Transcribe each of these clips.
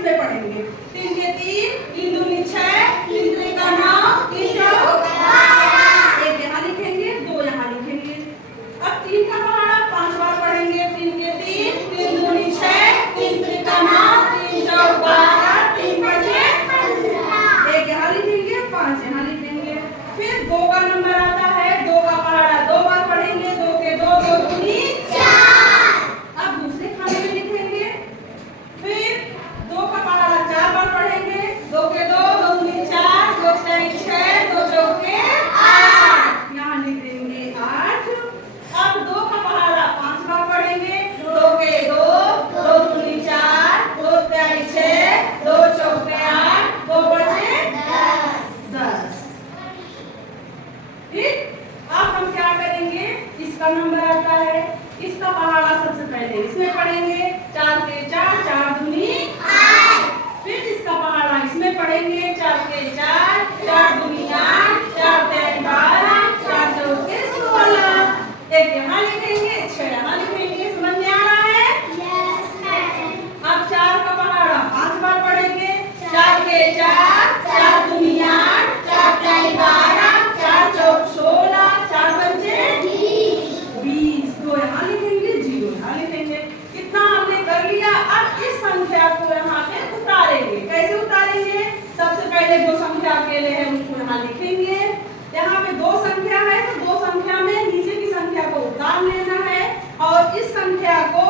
इसमें पढ़ेंगे। 3 के 3, 3 दूनी 6, 3 त्रिका 9, 3 चौक 12। एक यहाँ लिखेंगे, 2 यहाँ लिखेंगे। अब 3 का पहाड़ा 5 बार पढ़ेंगे। 3 के 3, 3 दूनी 6, 3 त्रिका 9, 3 चौक 12, 3 बचे 15। एक यहाँ लिखेंगे, 5 यहाँ लिखेंगे। फिर 2 का नंबर आता है, 2 का पहाड़ा 2 बार पढ़ेंगे। 2 के 2, 2 दूनी 4। अब दूसरे खाने में लिखेंगे। फिर 2 का पहाड़ा 4 बार पढ़ेंगे। 2 के 2, 2 दूनी 4, 2 6 6, 2 चौके 8। यहाँ लिख देंगे 8। अब 2 का पहाड़ा 5 बार पढ़ेंगे। 2 के 2, 2 दूनी 4, 2 6 6, 2 चौके 8, 2 बचे 10। ठीक, अब हम क्या करेंगे, इसका नंबर आता है, इसका पहाड़ा सबसे पहले इसमें पढ़ेंगे। 4 के 4, 4 दूनी 8। फिर इसका पहाड़ा इसमें पढ़ेंगे। 4 के 4, 4 दूनी 8, 4 3 12, 4 चौके 16। एक यहाँ लिखेंगे, 6 यहाँ लिखेंगे। समझ में आ रहा है? अब 4 का पहाड़ा 5 बार पढ़ेंगे। 4 के 4, 4 दूनी 8, 4 3 12, 4 चौक 16, 4 पंचे 20। 2 यहाँ लिखेंगे, 0 यहाँ लिखेंगे। कितना हमने कर लिया। अब इस संख्या को यहाँ पे उतारेंगे। कैसे उतारेंगे? सबसे पहले 2 संख्या अकेले है, उसको यहाँ लिखेंगे। यहाँ पे 2 संख्या है, तो 2 संख्या में नीचे की संख्या को उतार लेना है और इस संख्या को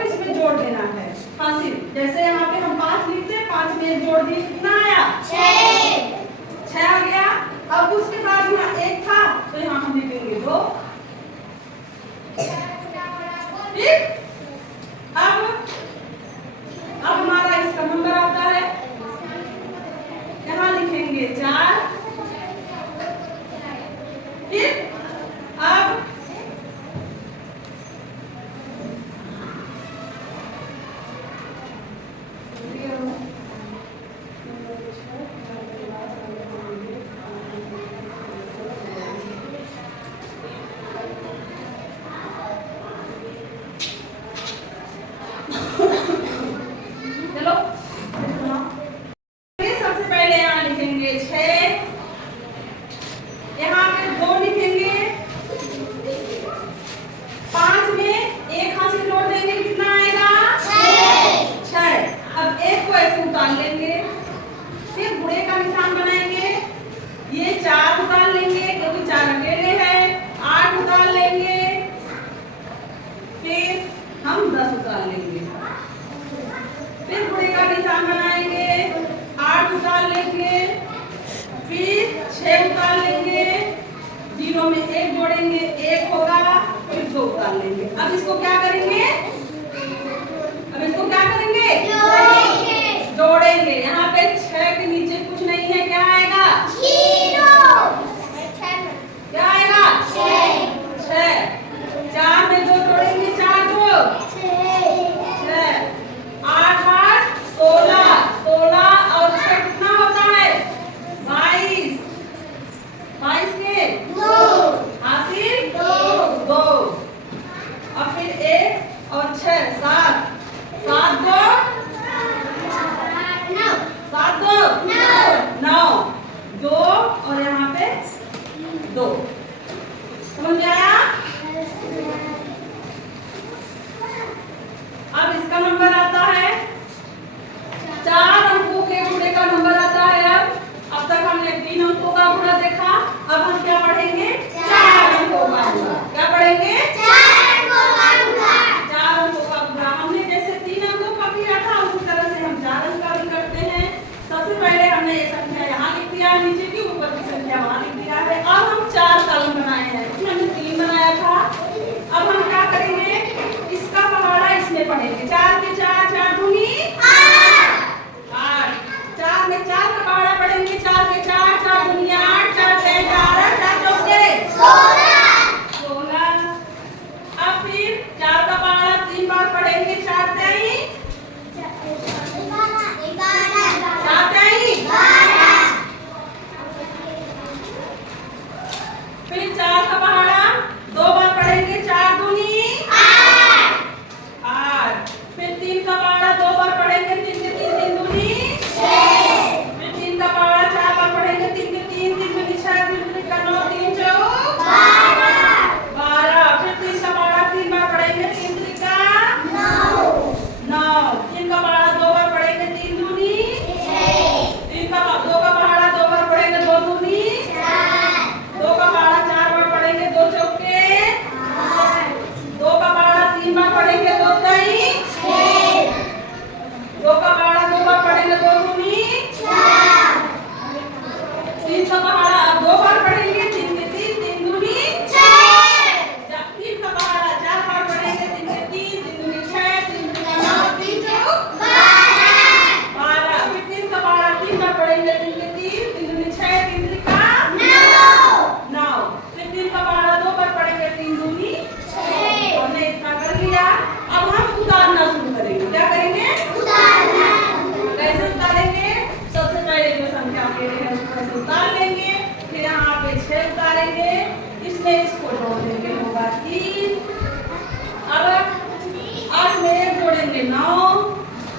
इसमें जोड़ देना है। हाँ सिर्फ जैसे यहाँ पे हम 5 लिखते, 5 में 1 जोड़ दिए, कितना आया? 6 आ गया। अब उसके बाद यहाँ 1 था, तो यहाँ हम लिखेंगे 2। ठीक, अब हमारा इसका नंबर आता है, यहाँ लिखेंगे 4। ठीक, अब अब इसको क्या करेंगे? जोड़ेंगे। यहाँ पे 6 के नीचे कुछ नहीं है, क्या आएगा? 0। क्या आएगा? 6। 4 में 2 जोड़ेंगे, 4 2 6, 8 8 16, 16 और 6 कितना होता है? 22। 22 के 2 हासिल 2। और फिर 1 और 6 7, 7 2 7 2 9, 2 और यहाँ पे 2। समझ में आया? अब इसका नंबर आता है 4 अंकों के गुणे का नंबर आता है। अब तक हमने 3 अंकों का गुणा देखा, अब हम क्या पढ़ेंगे? 4 अंकों का गुणा। क्या पढ़ेंगे? 4 अंकों का गुणा। हमने जैसे 3 अंकों का किया था, उसी तरह से हम 4 अंक का भी करते हैं। सबसे पहले हमने ये संख्या यहाँ लिख दिया है, नीचे की ऊपर की संख्या वहाँ लिख दिया है। अब हम 4 कॉलम बनाए हैं, इसमें हमने 3 बनाया था। अब हम क्या करेंगे? इसका पहाड़ा इसमें पढ़ेंगे। 4 के 4, 4 दूनी 8। 4 में 4 का पहाड़ा पढ़ेंगे। 4 के 4, 4 दूनी 8, 4 3 12, 4 चौके 16। अब फिर 4 का पहाड़ा 3 बार पढ़ेंगे। 4 3 फिर 4 का पहाड़ा 2 बार पढ़ेंगे। 4 दूनी 8। फिर जोड़ देंगे होगा 3। अब 8 में 1 जोड़ेंगे 9,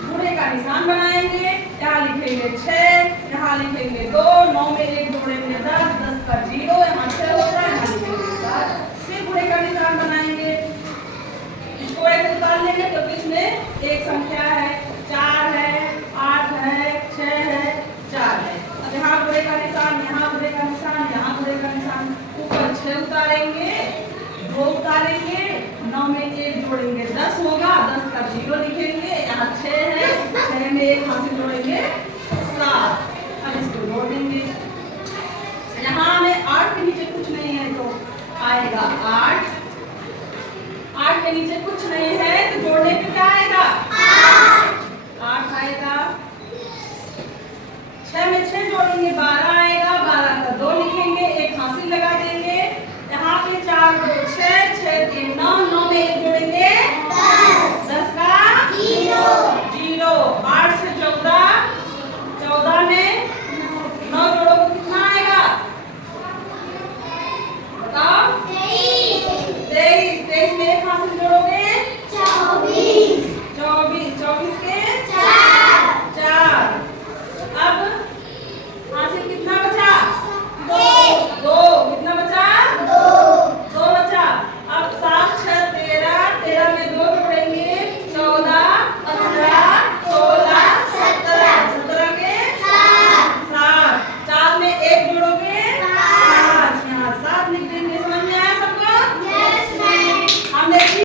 गुणे का निशान बनाएंगे, यहाँ लिखेंगे 6, यहाँ लिखेंगे 2, 9 में 1 जोड़ेंगे 10, 10 का 0, यहाँ 6 होता है, यहाँ लिखेंगे 7, फिर गुणे का निशान बनाएंगे। इसको ऐसे उतार लेंगे तो इसमें एक संख्या है